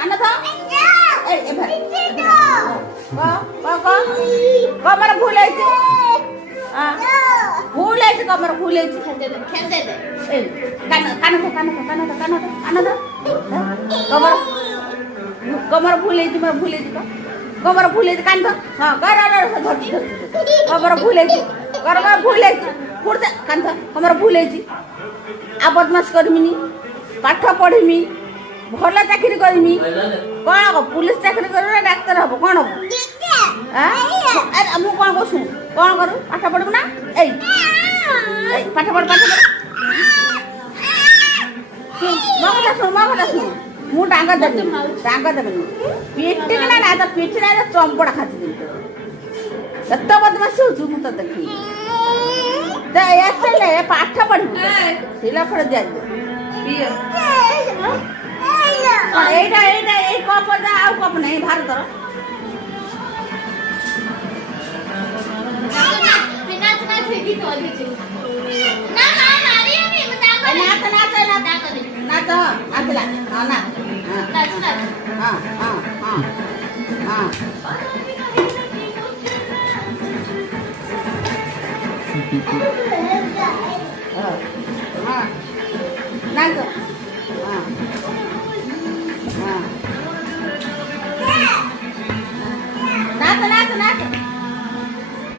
କାନ ଧ ଏ ଭାଇ କମର ଭୁଲ ହେଇଛି ଭୁଲ ହେଇଛି କମର ଭୁଲ ହେଇଛି କାନ ଧ କମର କମର ଭୁଲ ହେଇଛି ମୋର ଭୁଲ ହେଇଛି କମର ଭୁଲ ହେଇଛି କାନ ଧ ହଁ କମର ଭୁଲ ହେଇଛି କମର ଭୁଲ ହେଇଛି ପୁଣି କାନ ଧ କମର ଭୁଲ ହେଇଛି ଆଉ ବଦମାସ କରିମିନି ପାଠ ପଢ଼ିମି ଭଲ ଚାକିରି କରିମି କ'ଣ ହବ ପୁଲିସ ଚାକିରି କରିବୁ ନା ଡାକ୍ତର ହବ କ'ଣ ହବ ମୁଁ କ'ଣ କହୁଛୁ କ'ଣ କରୁ ପାଠ ପଢ଼ିବୁ ନା ଏଇ ପାଠ ପଢ଼ ମୋ କଥା ଶୁଣ ମୁଁ ଡାଙ୍ଗ ଦେବିନି ପିଟିକି ନା ତ ପିଠି ନା ଚମ୍ପଡ଼ା ଖାଇଦେବି ଏତେ ବଦମାସି ହଉଛୁ ମୁଁ ତ ଦେଖିବି ପାଠ ପଢ଼ିବୁ ଶିଲା ଫଳ ଦିଆଯିବ এইটা এই কপ ଆଉ କପ୍ ନାହିଁ ଭାରତର ନାଚ ଆସିଲା ନାଚ নাচ